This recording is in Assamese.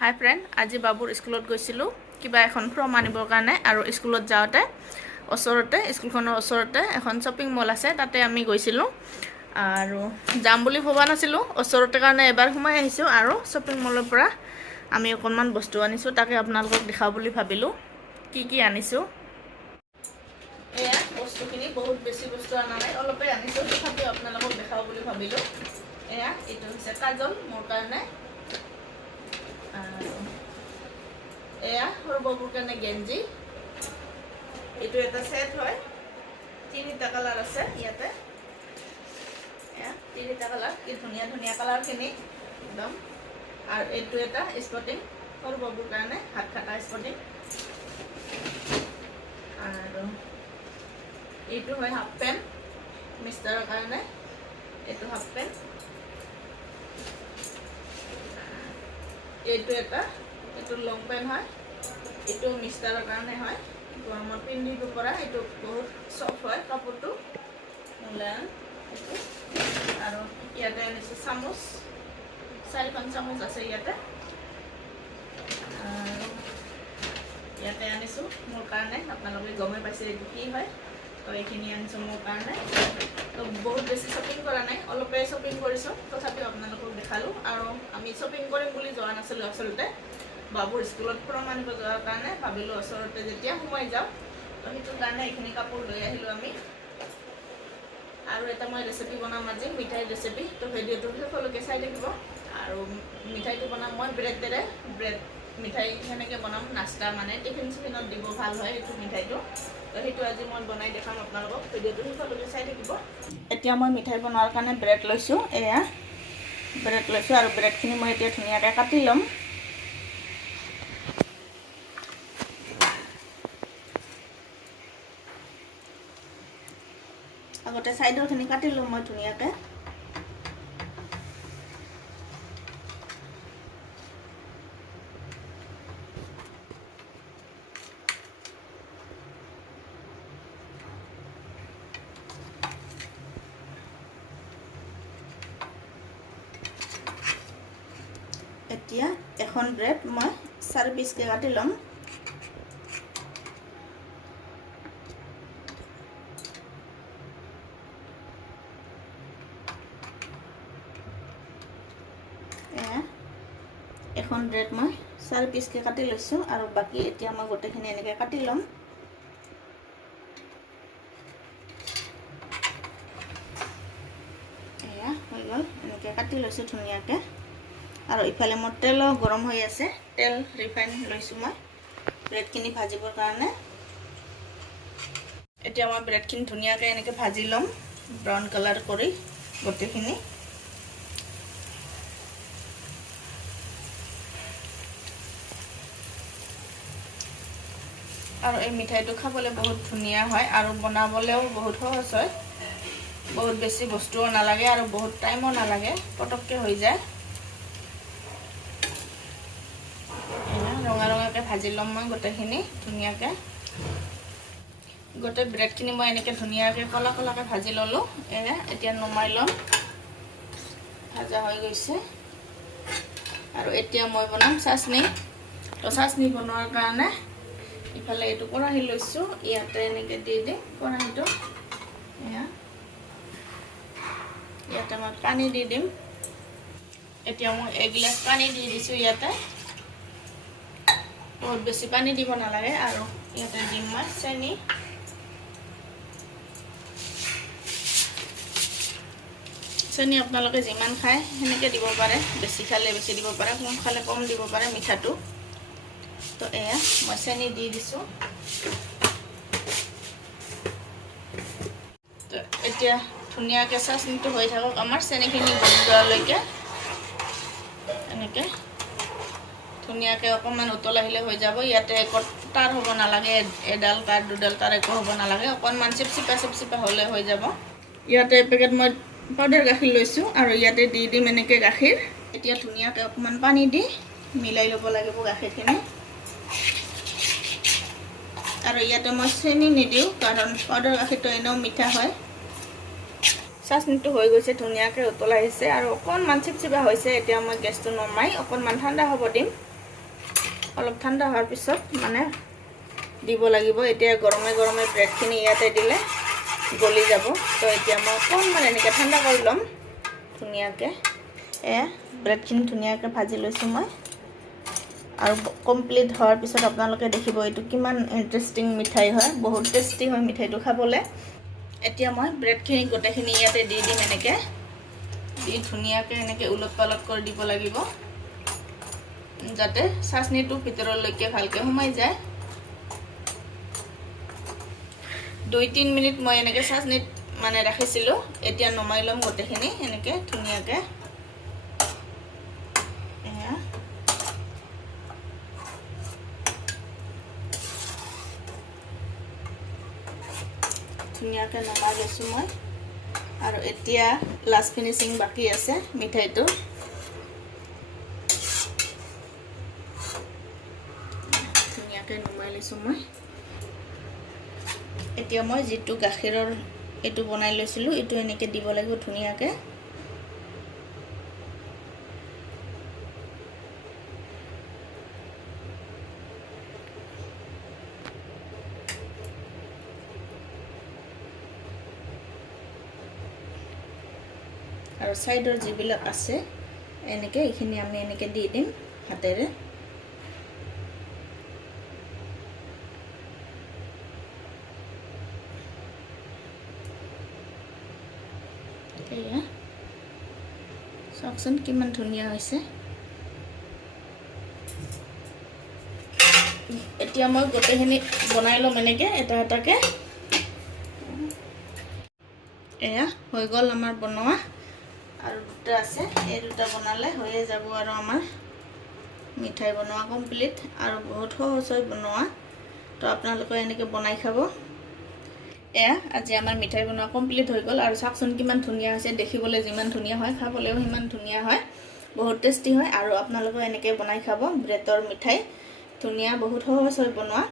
হাই ফ্ৰেণ্ড, আজি বাবুৰ স্কুলত গৈছিলোঁ কিবা এখন ফৰ্ম আনিবৰ কাৰণে। আৰু স্কুলত যাওঁতে ওচৰতে স্কুলখনৰ ওচৰতে এখন শ্বপিং মল আছে, তাতে আমি গৈছিলোঁ। আৰু যাম বুলি ভবা নাছিলোঁ, ওচৰতে কাৰণে এবাৰ সোমাই আহিছোঁ। আৰু শ্বপিং মলৰ পৰা আমি অকণমান বস্তু আনিছোঁ, তাকে আপোনালোকক দেখাওঁ বুলি ভাবিলোঁ কি কি আনিছোঁ। এয়া বস্তুখিনি বহুত বেছি বস্তু অনা নাই, অলপেই আনিছোঁ, তথাপিও আপোনালোকক দেখাওঁ বুলি ভাবিলোঁ। এয়া এইটো হৈছে কাজল মোৰ কাৰণে। এয়া সৰু বাবুৰ কাৰণে গেঞ্জি। এইটো এটা সেট হয়, তিনিটা কালাৰ আছে ইয়াতে। এয়া তিনিটা কালাৰ, কি ধুনীয়া ধুনীয়া কালাৰখিনি একদম। আৰু এইটো এটা স্পটিং, সৰু বাবুৰ কাৰণে হাত কাটা স্পটিং। আৰু এইটো হয় হাফ পেণ্ট মিষ্টাৰৰ কাৰণে, এইটো হাফ পেণ্ট। এইটো এটা, এইটো লং পেণ্ট হয়, এইটো মিষ্টাৰৰ কাৰণে হয়, গৰমত পিন্ধিব পৰা। এইটো বহুত চফ্ট হয় কাপোৰটো, মুলায়ম এইটো। আৰু ইয়াতে আনিছোঁ চামুচ, 4খন চামুচ আছে ইয়াতে। আৰু ইয়াতে আনিছোঁ মোৰ কাৰণে, আপোনালোকে গমেই পাইছে এইটো কি হয়। তো এইখিনি আনিছোঁ মোৰ কাৰণে। তো বহুত বেছি শ্বপিং কৰা নাই, অলপেই শ্বপিং কৰিছোঁ, তথাপিও আপোনালোকক দেখালোঁ। আৰু আমি শ্বপিং কৰিম বুলি যোৱা নাছিলোঁ, আচলতে বাবুৰ স্কুলত ফৰ্ম আনিব যোৱাৰ কাৰণে ভাবিলোঁ ওচৰতে যেতিয়া সোমাই যাওঁ, তো সেইটো কাৰণে এইখিনি কাপোৰ লৈ আহিলোঁ আমি। আৰু এটা মই ৰেচিপি বনাম আজি, মিঠাইৰ ৰেচিপি, তো ভিডিঅ'টো সকলোকে চাই থাকিব। আৰু মিঠাইটো বনাম মই ব্ৰেডেৰে, মিঠাই সেনেকৈ বনাম, নাস্তা মানে টিফিন চিফিনত দিব ভাল হয় এইটো মিঠাইটো। তো সেইটো আজি মই বনাই দেখাম আপোনালোকক, ভিডিঅ'টো সকলোকে চাই থাকিব। এতিয়া মই মিঠাই বনোৱাৰ কাৰণে ব্ৰেড লৈছোঁ, এয়া ব্ৰেড লৈছোঁ। আৰু ব্ৰেডখিনি মই এতিয়া ধুনীয়াকৈ কাটি ল'ম। আগতে চাইডৰখিনি কাটি ল'ম মই ধুনীয়াকৈ। এতিয়া এখন ব্ৰেড মই 4 পিচকৈ কাটি ল'ম। এখন ব্ৰেড মই 4 পিচকৈ কাটি লৈছোঁ। আৰু বাকী এতিয়া মই গোটেইখিনি এনেকৈ কাটি ল'ম। এয়া হৈ গ'ল, এনেকৈ কাটি লৈছোঁ ধুনীয়াকৈ। আৰু ইফালে মোৰ তেলো গৰম হৈ আছে, তেল ৰিফাইন লৈছোঁ মই ব্ৰেডখিনি ভাজিবৰ কাৰণে। এতিয়া মই ব্ৰেডখিনি ধুনীয়াকৈ এনেকৈ ভাজি ল'ম, ব্ৰাউন কালাৰ কৰি গোটেইখিনি। আৰু এই মিঠাইটো খাবলৈ বহুত ধুনীয়া হয়, আৰু বনাবলৈও বহুত সহজ হয়। বহুত বেছি বস্তুও নালাগে আৰু বহুত টাইমো নালাগে, পটককৈ হৈ যায়। ৰঙা ৰঙাকৈ ভাজি ল'ম মই গোটেইখিনি ধুনীয়াকৈ। গোটেই ব্ৰেডখিনি মই এনেকৈ ধুনীয়াকৈ কলা কলাকৈ ভাজি ল'লোঁ। এতিয়া নমাই ল'ম, ভাজা হৈ গৈছে। আৰু এতিয়া মই বনাম চাটনি। তো চাটনি বনোৱাৰ কাৰণে ইফালে এইটো কেৰাহী লৈছোঁ, ইয়াতে এনেকৈ দি দিম কেৰাহীটো। ইয়াতে মই পানী দি দিম। এতিয়া মই এগিলাচ পানী দি দিছোঁ ইয়াতে, বহুত বেছি পানী দিব নালাগে। আৰু ইয়াতে দিম মই চেনি। চেনি আপোনালোকে যিমান খায় সেনেকৈ দিব পাৰে, বেছি খালে বেছি দিব পাৰে, কম খালে কম দিব পাৰে মিঠাটো। তো এয়া মই চেনি দি দিছোঁ। তো এতিয়া ধুনীয়াকৈ চাটনিটো হৈ থাকক আমাৰ, চেনিখিনি গলি যোৱালৈকে। এনেকৈ ধুনীয়াকৈ অকণমান উতল আহিলে হৈ যাব। ইয়াতে একো তাৰ হ'ব নালাগে, এডাল তার দুডাল তার একো হ'ব নালাগে, অকণমান চিপচিপা হ'লে হৈ যাব। ইয়াতে এপেকেট মই পাউডাৰ গাখীৰ লৈছোঁ, আৰু ইয়াতে দি দিম এনেকৈ গাখীৰ। এতিয়া ধুনীয়াকৈ অকণমান পানী দি মিলাই ল'ব লাগিব গাখীৰখিনি। আৰু ইয়াতে মই চেনি নিদিওঁ, কাৰণ পাউডাৰ গাখীৰটো এনেও মিঠা হয়। চাটনিটো হৈ গৈছে, ধুনীয়াকৈ উতল আহিছে আৰু অকণমান চিপচিপা হৈছে। এতিয়া মই গেছটো নমাই অকণমান ঠাণ্ডা হ'ব দিম। অলপ ঠাণ্ডা হোৱাৰ পিছত মানে দিব লাগিব। এতিয়া গৰমে গৰমে ব্ৰেডখিনি ইয়াতে দিলে গলি যাব। তো এতিয়া মই অকণমান এনেকৈ ঠাণ্ডা কৰি ল'ম ধুনীয়াকৈ। ব্ৰেডখিনি ধুনীয়াকৈ ভাজি লৈছোঁ মই। আৰু কমপ্লিট হোৱাৰ পিছত আপোনালোকে দেখিব এইটো কিমান ইণ্টাৰেষ্টিং মিঠাই হয়, বহুত টেষ্টি হয় মিঠাইটো খাবলৈ। এতিয়া মই ব্ৰেডখিনি গোটেইখিনি ইয়াতে দি দিম। এনেকৈ দি ধুনীয়াকৈ এনেকৈ উলট পালট কৰি দিব লাগিব যাতে চাচনিটো ভিতৰলৈকে ভালকৈ সোমাই যায়। 2-3 মিনিট মই এনেকৈ চাচনিত মানে ৰাখিছিলোঁ। এতিয়া নমাই ল'ম গোটেইখিনি এনেকৈ ধুনীয়াকৈ। ধুনীয়াকৈ নমাই লৈছোঁ মই। আৰু এতিয়া লাষ্ট ফিনিচিং বাকী আছে মিঠাইটো। ধুনীয়াকৈ নমাই লৈছোঁ মই। এতিয়া মই যিটো গাখীৰৰ এইটো বনাই লৈছিলোঁ এইটো এনেকৈ দিব লাগিব ধুনীয়াকৈ। আৰু সাইডৰ যিবিলাক আছে এনেকৈ এইখিনি আমি এনেকৈ দি দিম হাতেৰে। এয়া চাওকচোন কিমান ধুনীয়া হৈছে। এতিয়া মই গোটেইখিনি বনাই ল'ম এনেকৈ এটা এটাকৈ। এয়া হৈ গ'ল আমাৰ বনোৱা। আৰু দুটা আছে, এই দুটা বনালে হৈয়ে যাব আৰু আমাৰ মিঠাই বনোৱা কমপ্লিট। আৰু বহুত সহজ হয় বনোৱা। তো আপোনালোকে এনেকৈ বনাই খাব। এয়া আজি আমাৰ মিঠাই বনোৱা কমপ্লিট হৈ গ'ল। আৰু চাওকচোন কিমান ধুনীয়া হৈছে, দেখিবলৈ যিমান ধুনীয়া হয় খাবলৈও সিমান ধুনীয়া হয়, বহুত টেষ্টি হয়। আৰু আপোনালোকে এনেকৈ বনাই খাব ব্ৰেডৰ মিঠাই। ধুনীয়া, বহুত সহজ হয় বনোৱা।